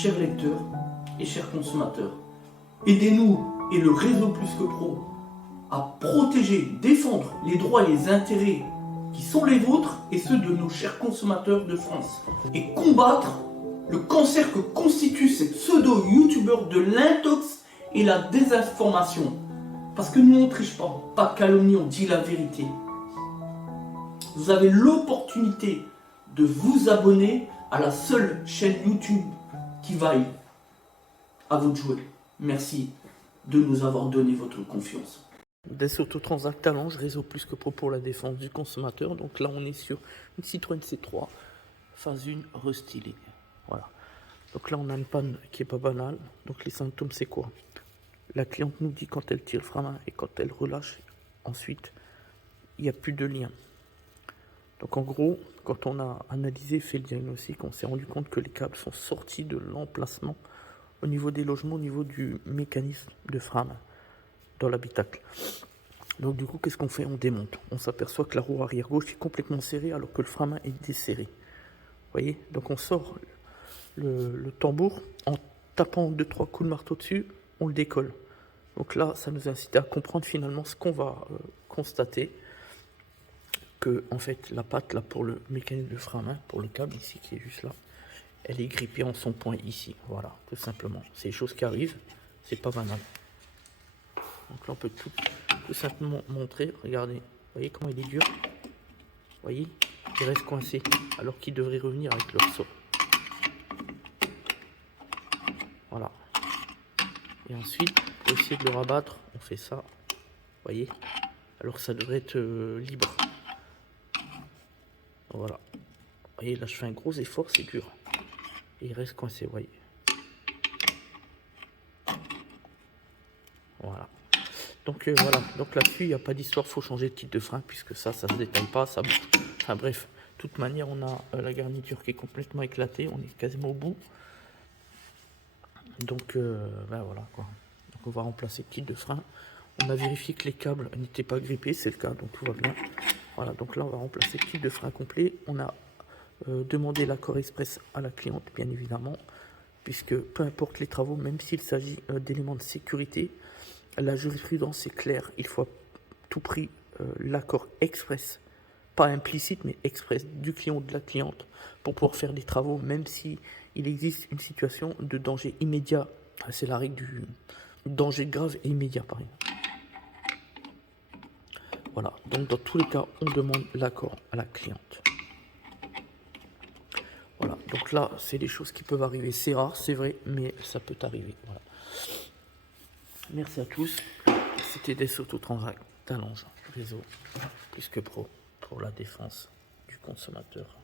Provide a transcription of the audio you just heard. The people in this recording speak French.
chers lecteurs et chers consommateurs. Aidez-nous et le réseau Plus que Pro à protéger, défendre les droits et les intérêts qui sont les vôtres et ceux de nos chers consommateurs de France. Et combattre le cancer que constituent ces pseudo-youtubeurs de l'intox et la désinformation. Parce que nous, on ne triche pas de calomnie, on dit la vérité. Vous avez l'opportunité de vous abonner à la seule chaîne YouTube qui vaille. À vous de jouer. Merci de nous avoir donné votre confiance. Des autotransact Talange, réseau Plus que Pro pour la défense du consommateur. Donc là, on est sur une Citroën C3, phase 1 restylée. Voilà. Donc là, on a une panne qui est pas banale. Donc les symptômes, c'est quoi? La cliente nous dit quand elle tire le frein à main et quand elle relâche, ensuite, il n'y a plus de lien. Donc en gros, quand on a analysé, fait le diagnostic, on s'est rendu compte que les câbles sont sortis de l'emplacement au niveau des logements, au niveau du mécanisme de frein à main dans l'habitacle. Donc du coup, qu'est-ce qu'on fait? On démonte. On s'aperçoit que la roue arrière gauche est complètement serrée alors que le frein à main est desserré. Vous voyez? Donc on sort le tambour, en tapant 2-3 coups de marteau dessus, on le décolle. Donc là, ça nous incite à comprendre finalement ce qu'on va constater, que en fait la patte là pour le mécanisme de frein à main, pour le câble ici qui est juste là, elle est grippée en son point ici. Voilà, tout simplement. C'est des choses qui arrivent, c'est pas banal. Donc là on peut tout simplement montrer, regardez, vous voyez comment il est dur, vous voyez, il reste coincé alors qu'il devrait revenir avec le ressort. Voilà. Et ensuite, pour essayer de le rabattre, on fait ça, vous voyez, alors que ça devrait être libre. Voilà. Vous voyez, là je fais un gros effort, c'est dur. Et il reste coincé, vous voyez. Voilà. Donc voilà, donc là-dessus, il n'y a pas d'histoire, faut changer de type de frein, puisque ça se détaille pas, ça bouge. Enfin bref, de toute manière, on a la garniture qui est complètement éclatée, on est quasiment au bout. Donc ben voilà quoi. Donc on va remplacer le kit de frein. On a vérifié que les câbles n'étaient pas grippés, c'est le cas, donc tout va bien. Voilà, donc là on va remplacer le kit de frein complet. On a demandé l'accord express à la cliente, bien évidemment, puisque peu importe les travaux, même s'il s'agit d'éléments de sécurité, la jurisprudence est claire, il faut à tout prix l'accord express, pas implicite mais express du client ou de la cliente pour pouvoir faire des travaux, même si il existe une situation de danger immédiat. C'est la règle du danger grave et immédiat par exemple. Voilà, donc dans tous les cas, on demande l'accord à la cliente. Voilà, donc là, c'est des choses qui peuvent arriver. C'est rare, c'est vrai, mais ça peut arriver. Voilà. Merci à tous. C'était des autotransact Talange, réseau Plus que Pro pour la défense du consommateur.